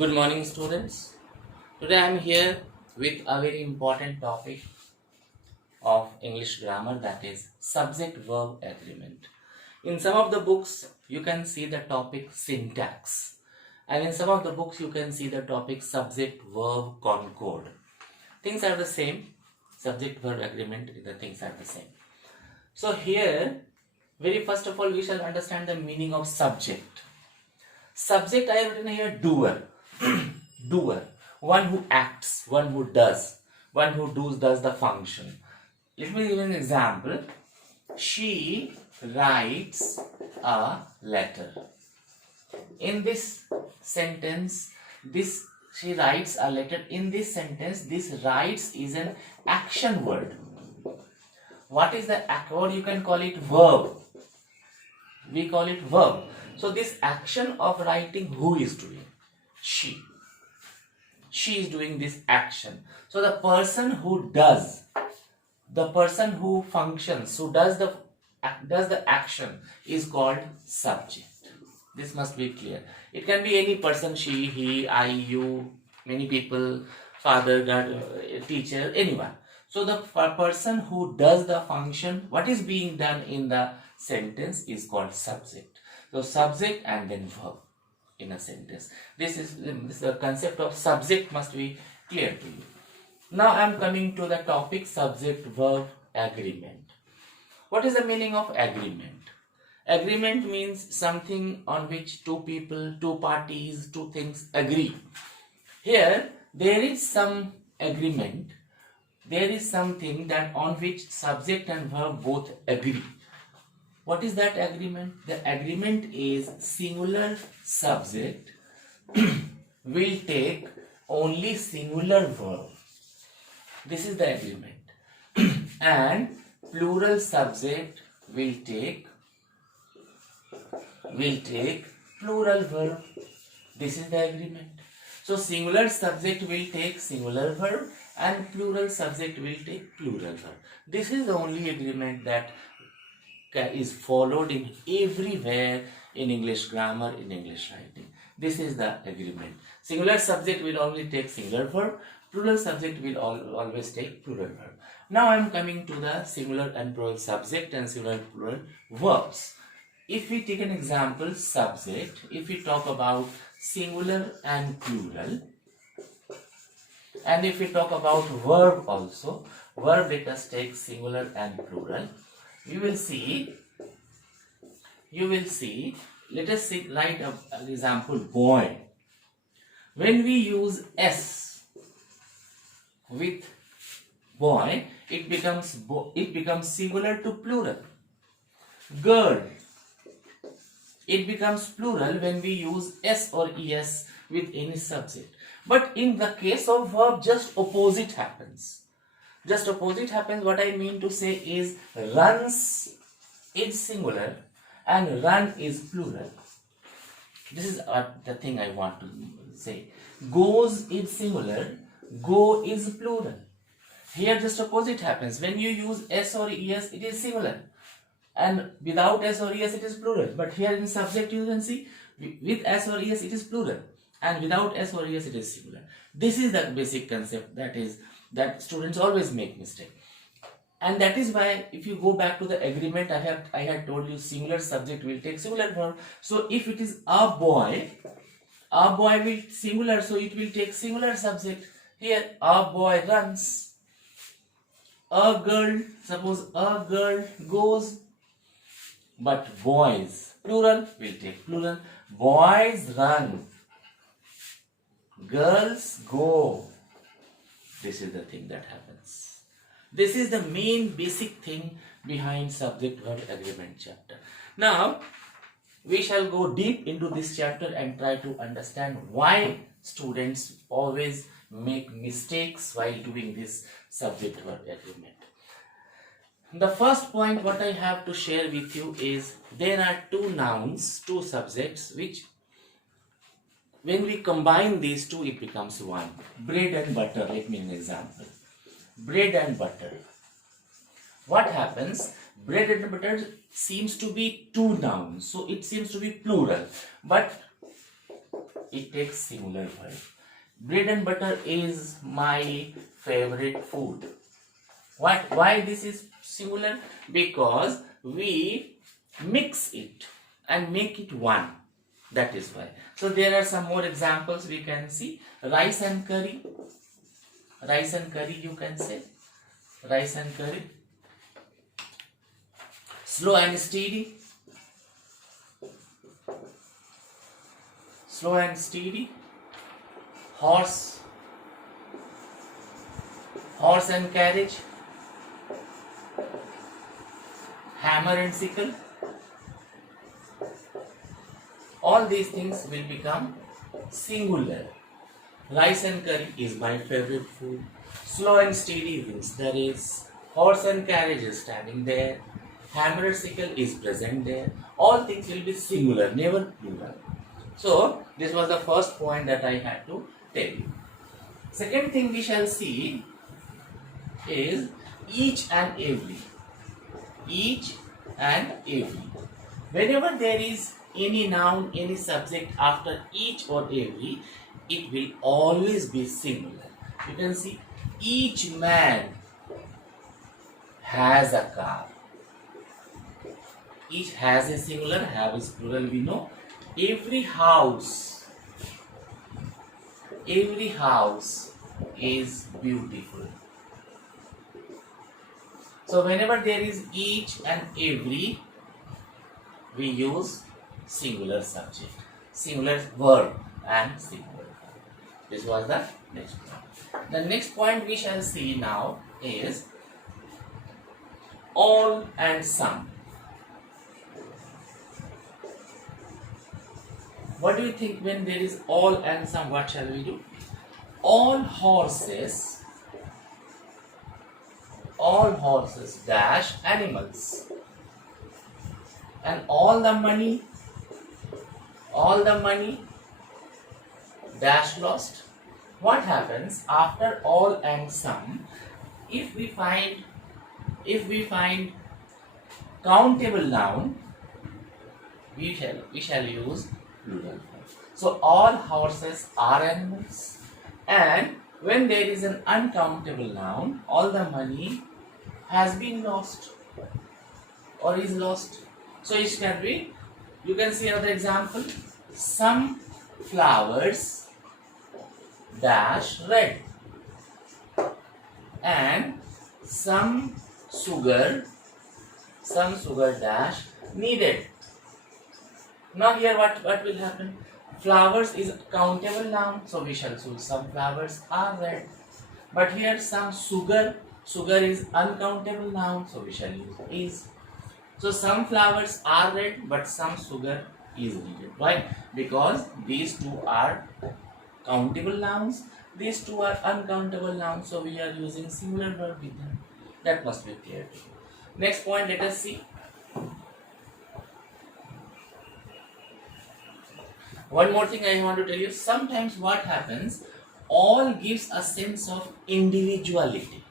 Good morning, students. Today I am here with a very important topic of English grammar, that is subject verb agreement. In some of the books, you can see the topic syntax, and in some of the books, you can see the topic subject verb concord. Things are the same. Subject verb agreement, the things are the same. So, here, very first of all, we shall understand the meaning of subject. Subject, I have written here doer. Doer, one who acts, one who does, one who does the function. Let me give an example. She writes a letter. In this sentence, this she writes a letter. In this sentence, this writes is an action word. What is the word? You can call it verb. We call it verb. So this action of writing, who is doing? She. She is doing this action. So the person who does, the person who functions, who does the action is called subject. This must be clear. It can be any person, she, he, I, you, many people, father, God, teacher, anyone. So the person who does the function, what is being done in the sentence is called subject. So subject and then verb in a sentence. This is the concept of subject must be clear to you. Now I am coming to the topic subject verb agreement. What is the meaning of agreement? Agreement means something on which two people, two parties, two things agree. Here there is some agreement. There is something that on which subject and verb both agree. What is that agreement? The agreement is singular subject will take only singular verb. This is the agreement. And plural subject will take plural verb. This is the agreement. So singular subject will take singular verb and plural subject will take plural verb. This is the only agreement that is followed in everywhere in English grammar, in English writing. This is the agreement. Singular subject will only take singular verb, plural subject will always take plural verb. Now I am coming to the singular and plural subject and singular and plural verbs. If we take an example, subject, if we talk about singular and plural, and if we talk about verb also, verb let us take singular and plural. You will see, let us write an example, boy. When we use S with boy, it becomes singular to plural. Girl, it becomes plural when we use S or ES with any subject. But in the case of verb, just opposite happens. Just opposite happens. What I mean to say is runs is singular and run is plural. This is the thing I want to say. Goes is singular, go is plural. Here just opposite happens. When you use S or ES, it is singular. And without S or ES, it is plural. But here in subject, you can see with S or ES, it is plural. And without S or ES, it is singular. This is the basic concept that students always make mistake. And that is why if you go back to the agreement, I had told you singular subject will take singular verb. So if it is a boy will singular, so it will take singular subject. Here a boy runs. A girl, suppose a girl goes. But boys, plural, will take plural. Boys run. Girls go. This is the thing that happens. This is the main basic thing behind subject verb agreement chapter. Now, we shall go deep into this chapter and try to understand why students always make mistakes while doing this subject verb agreement. The first point what I have to share with you is there are two nouns, two subjects, which when we combine these two, it becomes one. Bread and butter. Let me give an example. Bread and butter. What happens? Bread and butter seems to be two nouns, so it seems to be plural. But it takes singular verb. Bread and butter is my favorite food. What? Why this is singular? Because we mix it and make it one. That is why. So there are some more examples we can see. Rice and curry. Rice and curry you can say. Rice and curry. Slow and steady. Slow and steady. Horse. Horse and carriage. Hammer and sickle. All these things will become singular. Rice and curry is my favorite food. Slow and steady means there is. Horse and carriage is standing there. Hammer and sickle is present there. All things will be singular, never plural. So, this was the first point that I had to tell you. Second thing we shall see is each and every. Each and every. Whenever there is any noun, any subject after each or every, it will always be singular. You can see each man has a car. Each has a singular, have is plural, we know. Every house is beautiful. So whenever there is each and every, we use singular subject, singular verb and singular verb. This was the next point. The next point we shall see now is all and some. What do you think when there is all and some? What shall we do? All horses dash animals. And all the money dash lost. What happens after all and some? If we find countable noun, we shall use plural. So all horses are animals, and when there is an uncountable noun, all the money has been lost or is lost. So it can be, you can see another example. Some flowers dash red, and some sugar dash needed. Now here what will happen? Flowers is countable noun, so we shall choose some flowers are red. But here some sugar is uncountable noun, so we shall use is. So some flowers are red, but some sugar is needed. Why? Because these two are countable nouns, these two are uncountable nouns, so we are using singular verb with them. That must be clear to you. Next point, let us see. One more thing I want to tell you. Sometimes what happens, all gives a sense of individuality.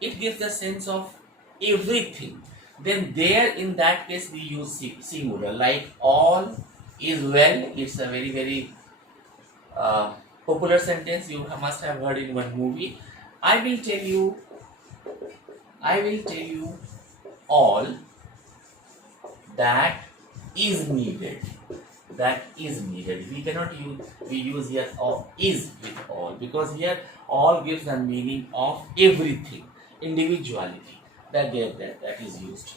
It gives a sense of everything. Then there, in that case, we use singular. Like all is well. It's a very, very popular sentence you must have heard in one movie. I will tell you all that is needed. That is needed. We cannot use here of is with all, because here all gives the meaning of everything, individuality. That is used.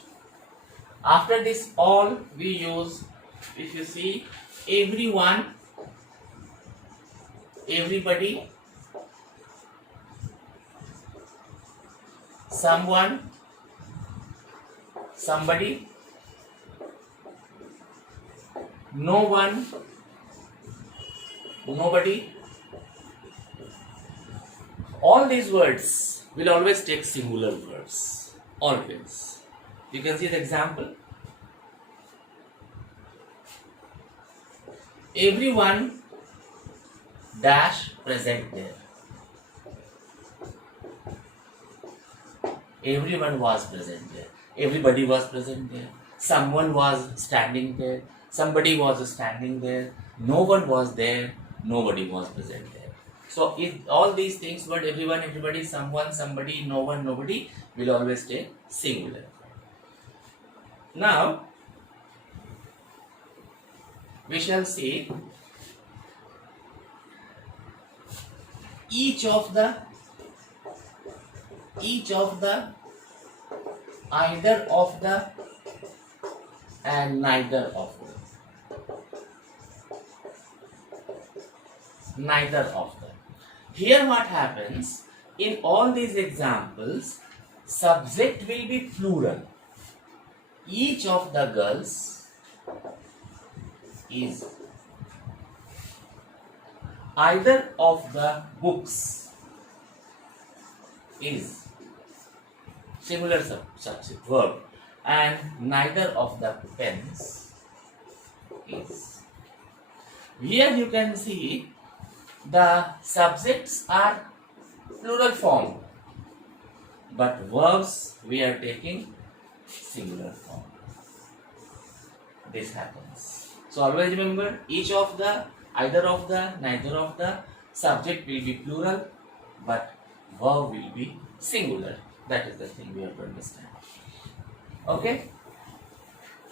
After this all, we use, if you see, everyone, everybody, someone, somebody, no one, nobody. All these words will always take singular verbs. Always. You can see the example. Everyone dash present there. Everyone was present there. Everybody was present there. Someone was standing there. Somebody was standing there. No one was there. nobody was present there. So if all these things, but everyone, everybody, someone, somebody, no one, nobody, will always stay singular. Now we shall see each of the, either of the, and neither of the. Neither of them. Here what happens, in all these examples, subject will be plural. Each of the girls is, either of the books is singular subject verb, and neither of the pens is. Here you can see the subjects are plural form, but verbs we are taking singular form. This happens. So always remember, each of the, either of the, neither of the, subject will be plural, but verb will be singular. That is the thing we have to understand. Okay?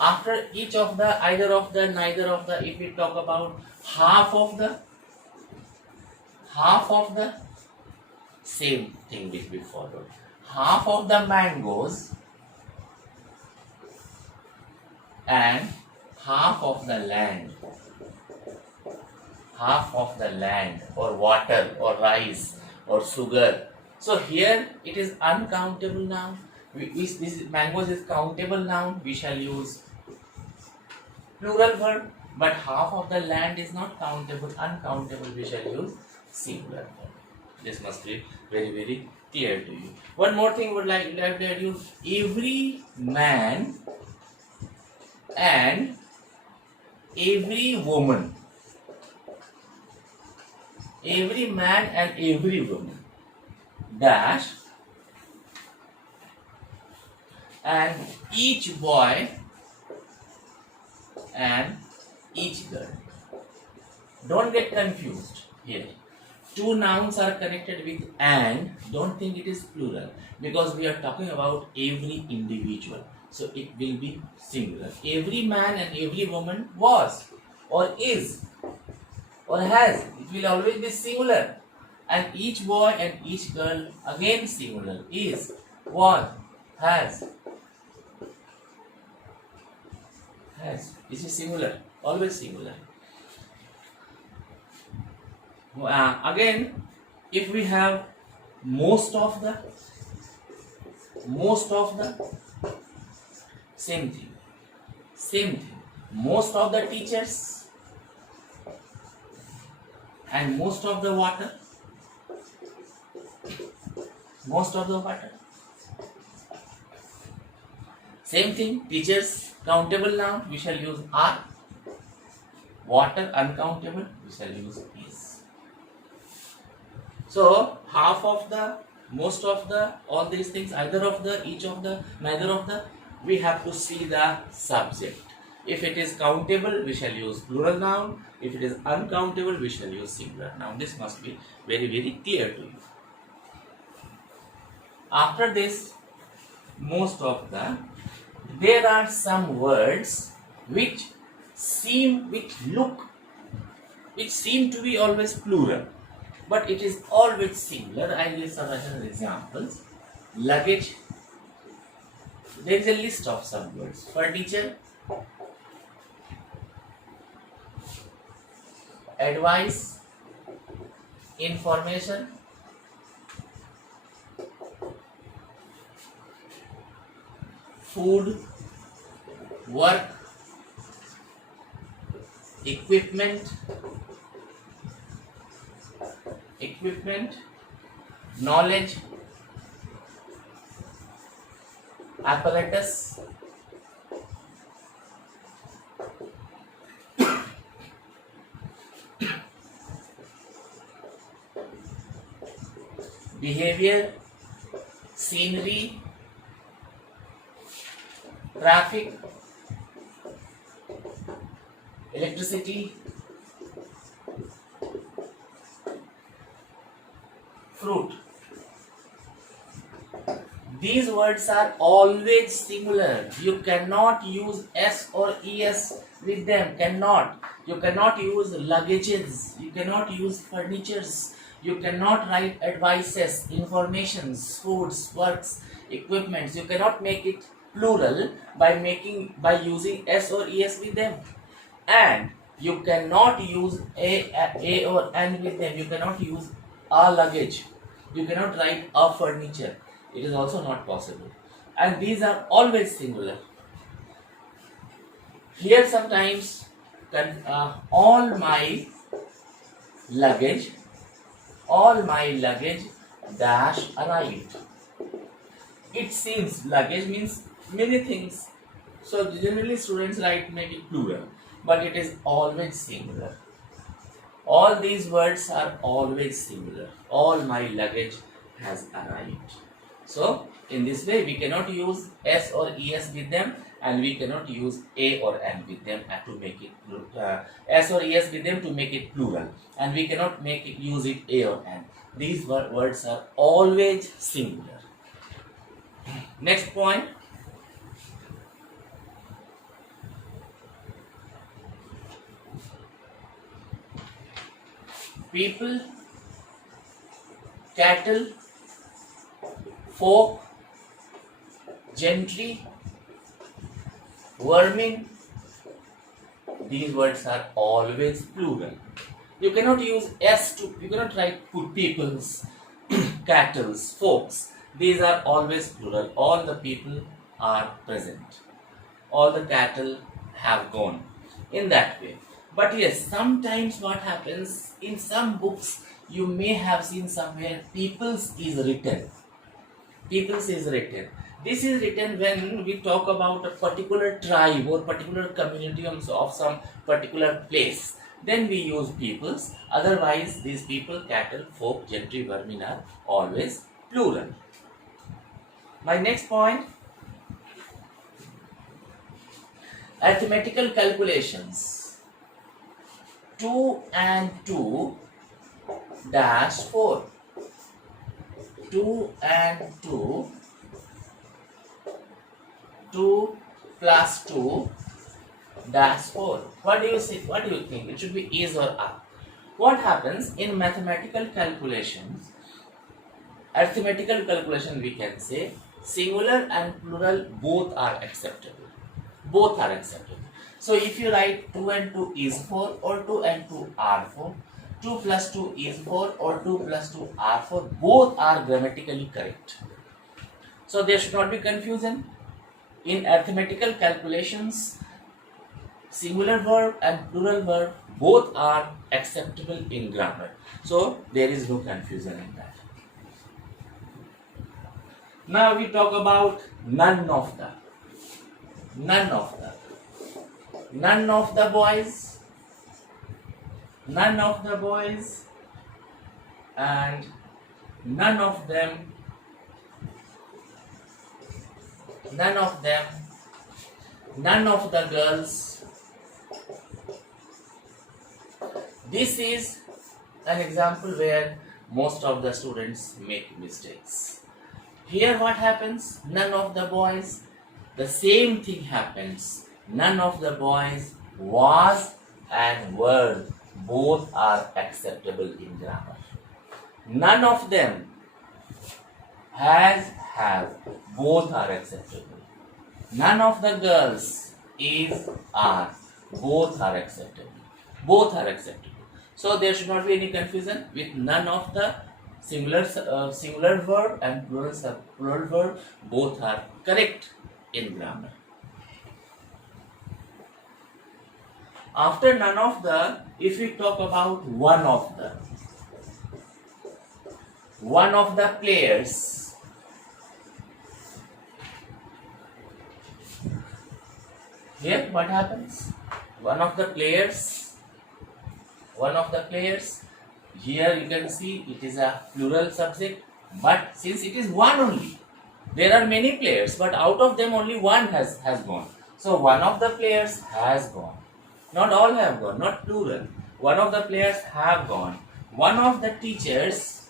After each of the, either of the, neither of the, if we talk about half of the, same thing will be followed. Half of the mangoes and half of the land. Half of the land, or water, or rice, or sugar. So here it is uncountable noun. This mangoes is countable noun. We shall use plural verb. But half of the land is not countable, uncountable. We shall use singular verb. This must be very, very clear to you. One more thing would like to tell you: every man and every woman. Every man and every woman. Dash. And each boy and each girl. Don't get confused here. Two nouns are connected with and. Don't think it is plural, because we are talking about every individual. So it will be singular. Every man and every woman was, or is, or has. It will always be singular. And each boy and each girl, again singular. Is, was, has. This is singular, always singular. Again, if we have most of the, same thing. Most of the teachers and most of the water. Same thing, teachers, countable noun, we shall use are. Water, uncountable, we shall use is. So, half of the, most of the, all these things, either of the, each of the, neither of the, we have to see the subject. If it is countable, we shall use plural noun. If it is uncountable, we shall use singular noun. This must be very, very clear to you. After this, most of the, there are some words which seem to be always plural, but it is always singular. I will give some examples. Luggage. There is a list of some words. Furniture. Advice. Information. Food, work, equipment, knowledge, apparatus, behavior, scenery, traffic, electricity, fruit. These words are always singular. You cannot use s or es with them. Cannot. You cannot use luggages. You cannot use furnitures. You cannot write advices, informations, foods, works, equipments. You cannot make it plural by using s or es with them. And you cannot use a or an with them. You cannot use a luggage. You cannot write a furniture. It is also not possible. And these are always singular. Here sometimes all my luggage dash arrived. It seems luggage means many things. So generally students make it plural, but it is always singular. All these words are always singular. All my luggage has arrived. So in this way we cannot use s or es with them, and we cannot use a or an with them to make it s or es with them to make it plural, and we cannot use it a or an. These words are always singular. Next point. People, cattle, folk, gentry, vermin. These words are always plural. You cannot use s to, you cannot write peoples, cattle, folks. These are always plural. All the people are present. All the cattle have gone. In that way. But yes, sometimes what happens, in some books you may have seen somewhere peoples is written. Peoples is written. This is written when we talk about a particular tribe or particular community of some particular place. Then we use peoples. Otherwise, these people, cattle, folk, gentry, vermin are always plural. My next point, arithmetical calculations. 2 and 2 dash 4. 2 and 2. 2 plus 2 dash 4. What do you say? What do you think? It should be is or are. What happens in mathematical calculations? Arithmetical calculation, we can say singular and plural both are acceptable. Both are acceptable. So if you write 2 and 2 is 4 or 2 and 2 are 4, 2 plus 2 is 4 or 2 plus 2 are 4, both are grammatically correct. So there should not be confusion. In arithmetical calculations, singular verb and plural verb both are acceptable in grammar. So there is no confusion in that. Now we talk about none of the boys, and none of them, none of the girls. This is an example where most of the students make mistakes. Here what happens? None of the boys. The same thing happens. None of the boys was and were both are acceptable in grammar. None of them has, have, both are acceptable. None of the girls is, are, both are acceptable. Both are acceptable. So there should not be any confusion with none of the singular verb and plural verb. Both are correct in grammar. After none of the, if we talk about one of the players, here what happens? One of the players, here you can see it is a plural subject, but since it is one only, there are many players, but out of them only one has gone. So one of the players has gone. Not all have gone, not plural. One of the players have gone. One of the teachers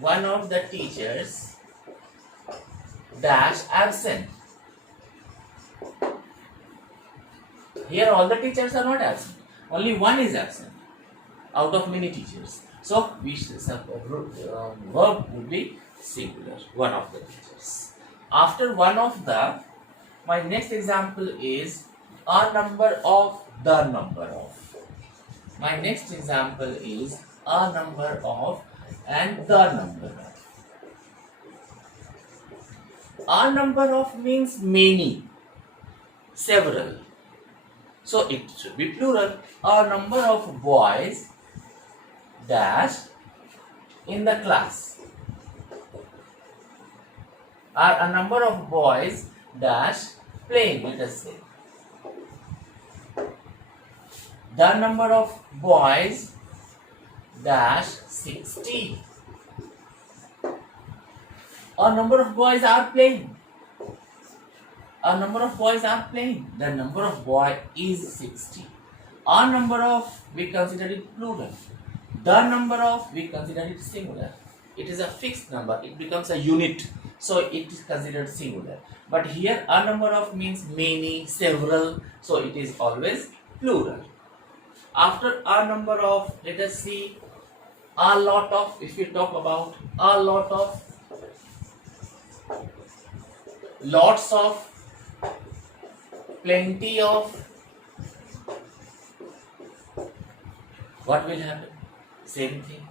one of the teachers dash absent. Here all the teachers are not absent. Only one is absent out of many teachers. So verb would be singular, one of the teachers. After one of the, my next example is a number of, the number of. My next example is a number of and the number of. A number of means many, several. So it should be plural. A number of boys dash in the class. Are a number of boys dash playing, let us say. The number of boys dash 60. A number of boys are playing. A number of boys are playing. The number of boy is 60. A number of, we consider it plural. The number of, we consider it singular. It is a fixed number. It becomes a unit. So it is considered singular. But here a number of means many, several. So it is always plural. After a number of, let us see a lot of. If we talk about a lot of, lots of, plenty of, what will happen? Same thing.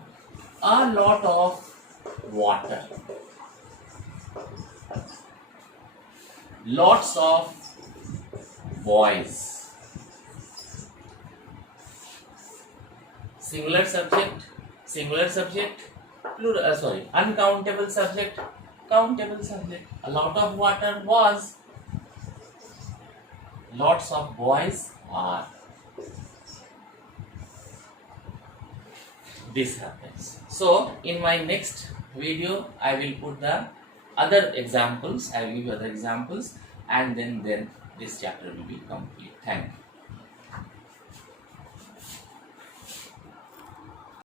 A lot of water. Lots of boys. Singular subject, plural, uncountable subject, countable subject. A lot of water was. Lots of boys are. This happens. So in my next video I will put the other examples. I will give you other examples, and then this chapter will be complete. Thank you.